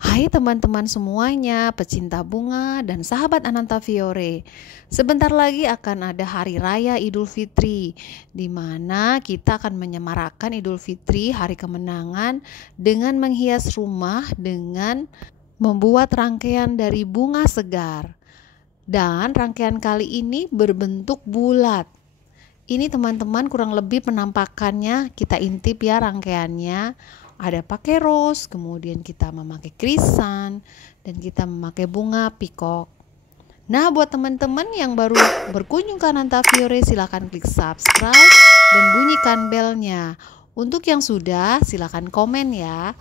Hai teman-teman semuanya, pecinta bunga dan sahabat Ananta Fiore. Sebentar lagi akan ada Hari Raya Idul Fitri, di mana kita akan menyemarakan Idul Fitri, hari kemenangan, dengan menghias rumah dengan membuat rangkaian dari bunga segar. Dan rangkaian kali ini berbentuk bulat. Ini teman-teman kurang lebih penampakannya, kita intip ya rangkaiannya. Ada pakai rose, kemudian kita memakai krisan, dan kita memakai bunga pikok. Nah, buat teman-teman yang baru berkunjung ke Ananta Fiore, silahkan klik subscribe dan bunyikan belnya. Untuk yang sudah, silahkan komen ya.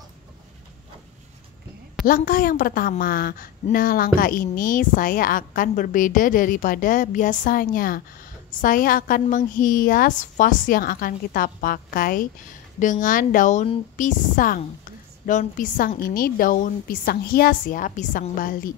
Langkah yang pertama, nah langkah ini saya akan berbeda daripada biasanya. Saya akan menghias vas yang akan kita pakai dengan daun pisang. Daun pisang ini daun pisang hias ya, pisang Bali.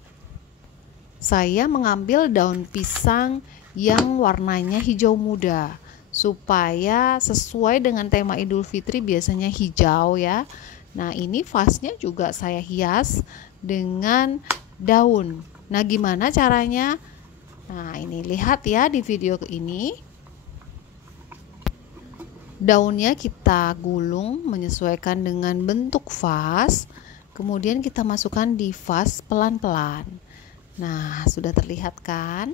Saya mengambil daun pisang yang warnanya hijau muda supaya sesuai dengan tema Idul Fitri, biasanya hijau ya. Nah, ini vasnya juga saya hias dengan daun. Nah, gimana caranya? Nah, ini lihat ya di video ini. Daunnya kita gulung menyesuaikan dengan bentuk vas. Kemudian kita masukkan di vas pelan-pelan. Nah, sudah terlihat kan?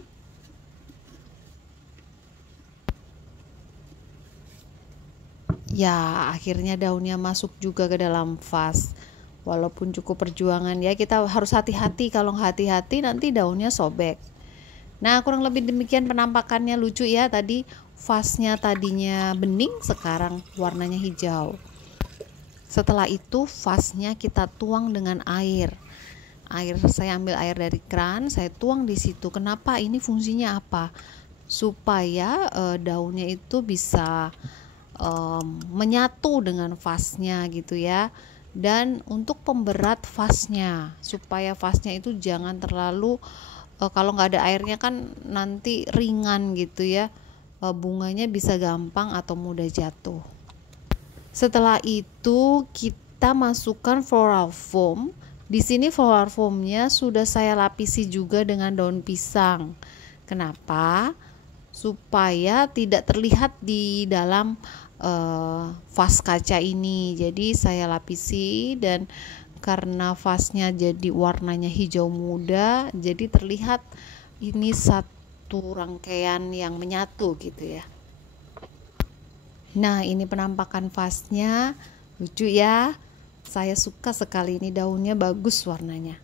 Ya, akhirnya daunnya masuk juga ke dalam vas. Walaupun cukup perjuangan ya, kita harus hati-hati. Kalau nggak hati-hati nanti daunnya sobek. Nah, kurang lebih demikian penampakannya, lucu ya. Tadi vasnya tadinya bening, sekarang warnanya hijau. Setelah itu vasnya kita tuang dengan air. Saya ambil air dari keran, saya tuang di situ. Kenapa? Ini fungsinya apa? Supaya daunnya itu bisa menyatu dengan vasnya gitu ya. Dan untuk pemberat vasnya, supaya vasnya itu jangan terlalu kalau nggak ada airnya kan nanti ringan gitu ya, bunganya bisa gampang atau mudah jatuh. Setelah itu kita masukkan floral foam. Di sini floral foamnya sudah saya lapisi juga dengan daun pisang. Kenapa? Supaya tidak terlihat di dalam vas kaca ini. Jadi saya lapisi, dan karena vasnya jadi warnanya hijau muda, jadi terlihat ini satu rangkaian yang menyatu gitu ya. Nah, ini penampakan vasnya, lucu ya. Saya suka sekali, ini daunnya bagus warnanya.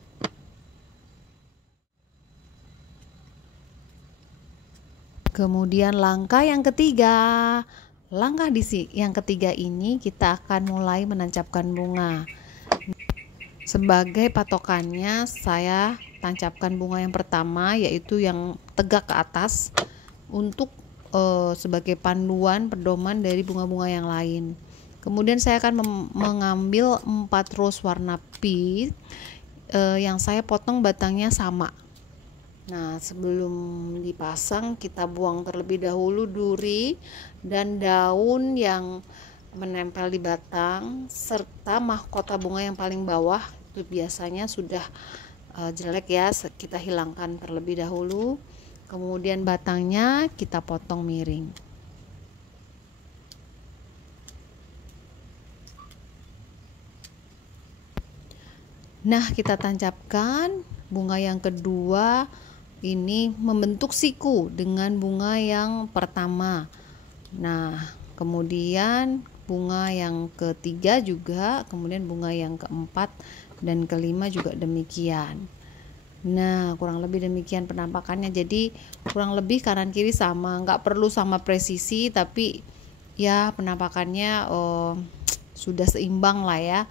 Kemudian langkah yang ketiga. Yang ketiga ini kita akan mulai menancapkan bunga. Sebagai patokannya saya tancapkan bunga yang pertama, yaitu yang tegak ke atas, untuk sebagai panduan pedoman dari bunga-bunga yang lain. Kemudian saya akan mengambil 4 rose warna pink yang saya potong batangnya sama. Nah, sebelum dipasang kita buang terlebih dahulu duri dan daun yang menempel di batang, serta mahkota bunga yang paling bawah itu biasanya sudah jelek ya, kita hilangkan terlebih dahulu. Kemudian batangnya kita potong miring. Nah, kita tancapkan bunga yang kedua, ini membentuk siku dengan bunga yang pertama. Nah, kemudian bunga yang ketiga juga, kemudian bunga yang keempat dan kelima juga demikian. Nah, kurang lebih demikian penampakannya. Jadi kurang lebih kanan kiri sama, nggak perlu sama presisi, tapi ya penampakannya sudah seimbang lah ya.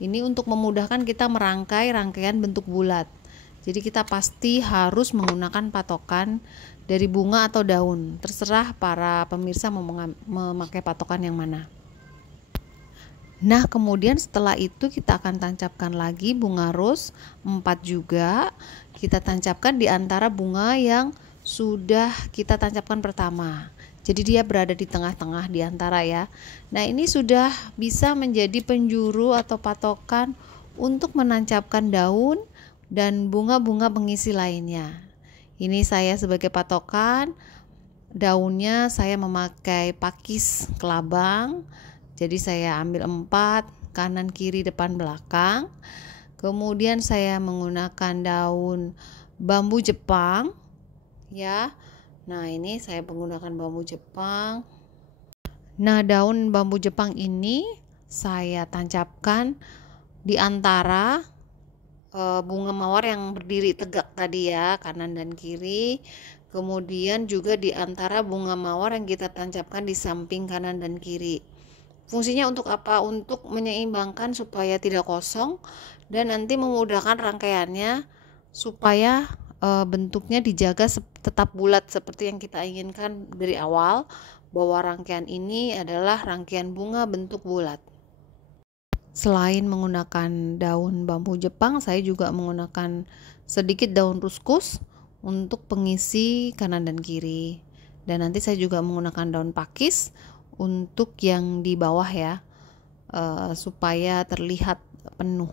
Ini untuk memudahkan kita merangkai rangkaian bentuk bulat. Jadi kita pasti harus menggunakan patokan dari bunga atau daun. Terserah para pemirsa mau memakai patokan yang mana. Nah, kemudian setelah itu kita akan tancapkan lagi bunga rose 4 juga. Kita tancapkan di antara bunga yang sudah kita tancapkan pertama. Jadi dia berada di tengah-tengah di antara ya. Nah, ini sudah bisa menjadi penjuru atau patokan untuk menancapkan daun dan bunga-bunga pengisi lainnya. Ini saya sebagai patokan, daunnya saya memakai pakis kelabang. Jadi saya ambil 4, kanan kiri depan belakang. Kemudian saya menggunakan daun bambu Jepang ya. Nah, ini saya menggunakan bambu Jepang. Nah, daun bambu Jepang ini saya tancapkan di antara bunga mawar yang berdiri tegak tadi ya, kanan dan kiri. Kemudian juga di antara bunga mawar yang kita tancapkan di samping kanan dan kiri. Fungsinya untuk apa? Untuk menyeimbangkan supaya tidak kosong dan nanti memudahkan rangkaiannya supaya bentuknya dijaga tetap bulat seperti yang kita inginkan dari awal, bahwa rangkaian ini adalah rangkaian bunga bentuk bulat. Selain menggunakan daun bambu Jepang, saya juga menggunakan sedikit daun ruskus untuk pengisi kanan dan kiri. Dan nanti saya juga menggunakan daun pakis untuk yang di bawah ya, supaya terlihat penuh.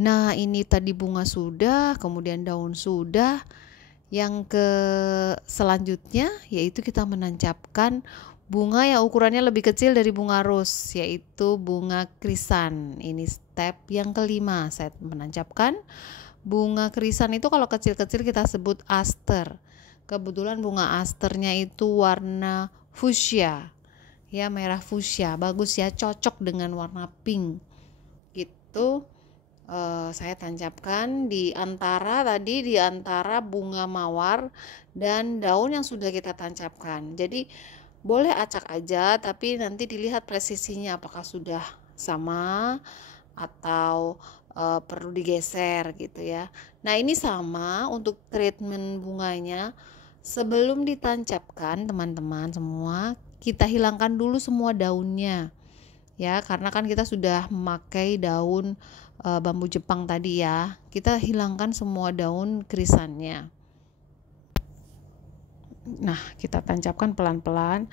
Nah, ini tadi bunga sudah, kemudian daun sudah. Yang ke selanjutnya yaitu kita menancapkan bunga yang ukurannya lebih kecil dari bunga ros, yaitu bunga krisan. Ini step yang kelima. Saya menancapkan bunga krisan itu kalau kecil-kecil kita sebut aster. Kebetulan bunga asternya itu warna fuchsia. Ya, merah fuchsia. Bagus ya, cocok dengan warna pink. Gitu. Saya tancapkan di antara bunga mawar dan daun yang sudah kita tancapkan. Jadi boleh acak aja, tapi nanti dilihat presisinya apakah sudah sama atau perlu digeser gitu ya. Nah, ini sama untuk treatment bunganya. Sebelum ditancapkan, teman-teman semua, kita hilangkan dulu semua daunnya. Ya, karena kan kita sudah memakai daun bambu Jepang tadi ya, kita hilangkan semua daun krisannya. Nah, kita tancapkan pelan-pelan.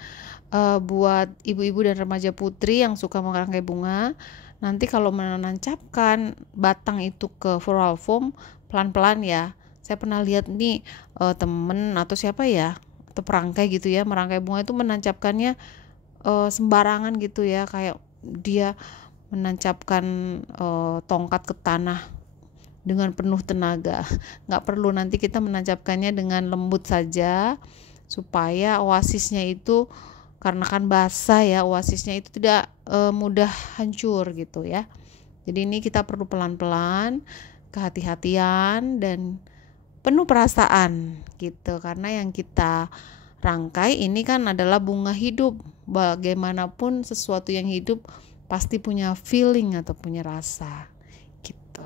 Buat ibu-ibu dan remaja putri yang suka merangkai bunga, nanti kalau menancapkan batang itu ke floral foam, pelan-pelan ya. Saya pernah lihat nih temen atau siapa ya, atau perangkai gitu ya, merangkai bunga itu menancapkannya sembarangan gitu ya, kayak dia menancapkan tongkat ke tanah dengan penuh tenaga. Nggak perlu, nanti kita menancapkannya dengan lembut saja supaya oasisnya itu, karena kan basah ya, oasisnya itu tidak mudah hancur gitu ya. Jadi ini kita perlu pelan-pelan, kehati-hatian dan penuh perasaan gitu, karena yang kita rangkai ini kan adalah bunga hidup. Bagaimanapun sesuatu yang hidup pasti punya feeling atau punya rasa gitu.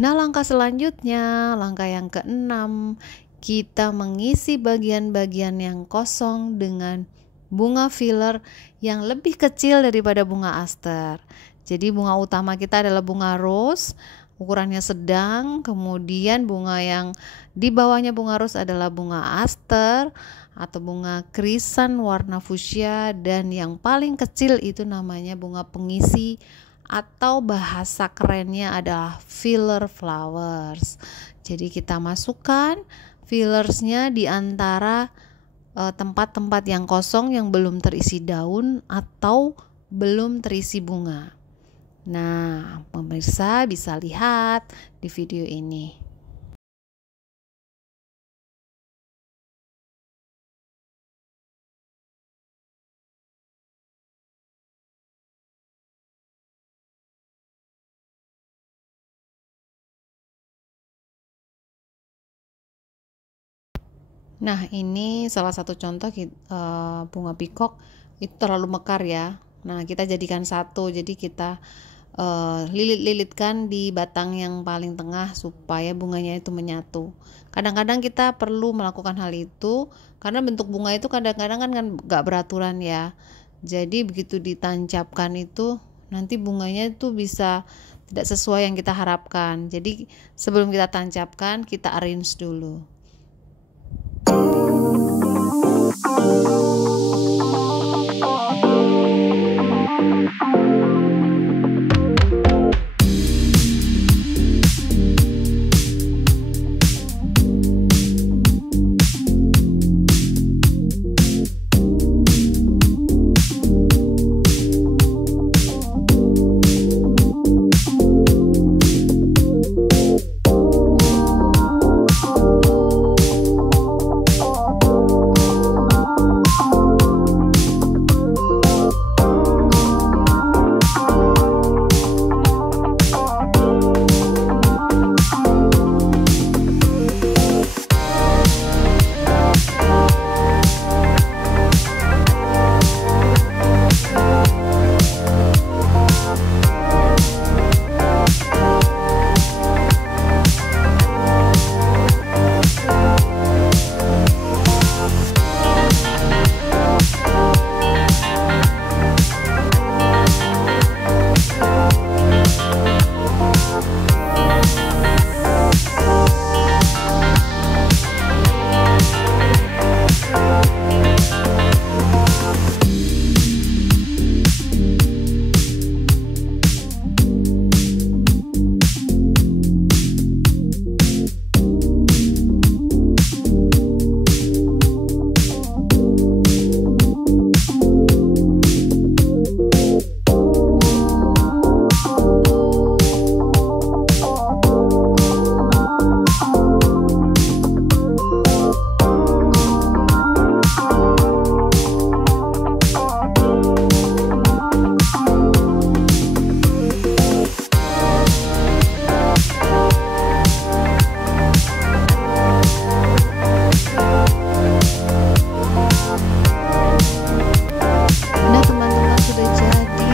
Nah, langkah selanjutnya, langkah yang keenam, kita mengisi bagian-bagian yang kosong dengan bunga filler yang lebih kecil daripada bunga aster. Jadi bunga utama kita adalah bunga rose, ukurannya sedang, kemudian bunga yang di bawahnya bunga rose adalah bunga aster atau bunga krisan warna fuchsia, dan yang paling kecil itu namanya bunga pengisi atau bahasa kerennya adalah filler flowers. Jadi kita masukkan fillersnya di antara tempat-tempat yang kosong yang belum terisi daun atau belum terisi bunga. Nah, pemirsa bisa lihat di video ini. Nah, ini salah satu contoh bunga pikok itu terlalu mekar ya. Nah, kita jadikan satu, jadi kita lilit-lilitkan di batang yang paling tengah supaya bunganya itu menyatu. Kadang-kadang kita perlu melakukan hal itu karena bentuk bunga itu kadang-kadang kan gak beraturan ya. Jadi begitu ditancapkan itu nanti bunganya itu bisa tidak sesuai yang kita harapkan. Jadi sebelum kita tancapkan, kita arrange dulu.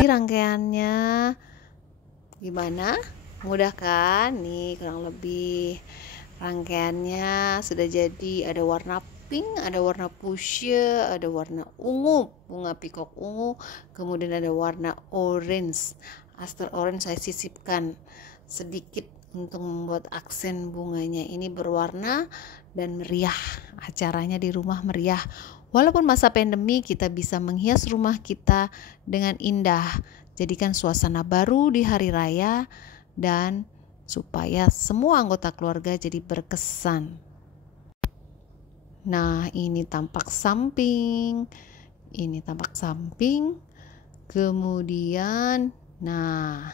Rangkaiannya gimana? Mudah kan? Nih kurang lebih rangkaiannya sudah jadi. Ada warna pink, ada warna fuchsia, ada warna ungu, bunga pikok ungu, kemudian ada warna orange, aster orange. Saya sisipkan sedikit untuk membuat aksen bunganya ini berwarna dan meriah. Acaranya di rumah meriah. Walaupun masa pandemi, kita bisa menghias rumah kita dengan indah. Jadikan suasana baru di hari raya dan supaya semua anggota keluarga jadi berkesan. Nah, ini tampak samping. Ini tampak samping. Kemudian, nah,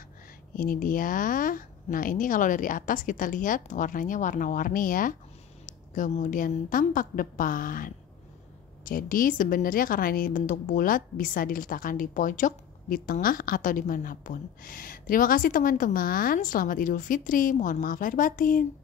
ini dia. Nah, ini kalau dari atas kita lihat warnanya warna-warni ya. Kemudian tampak depan. Jadi sebenarnya karena ini bentuk bulat, bisa diletakkan di pojok, di tengah, atau dimanapun. Terima kasih teman-teman. Selamat Idul Fitri. Mohon maaf lahir batin.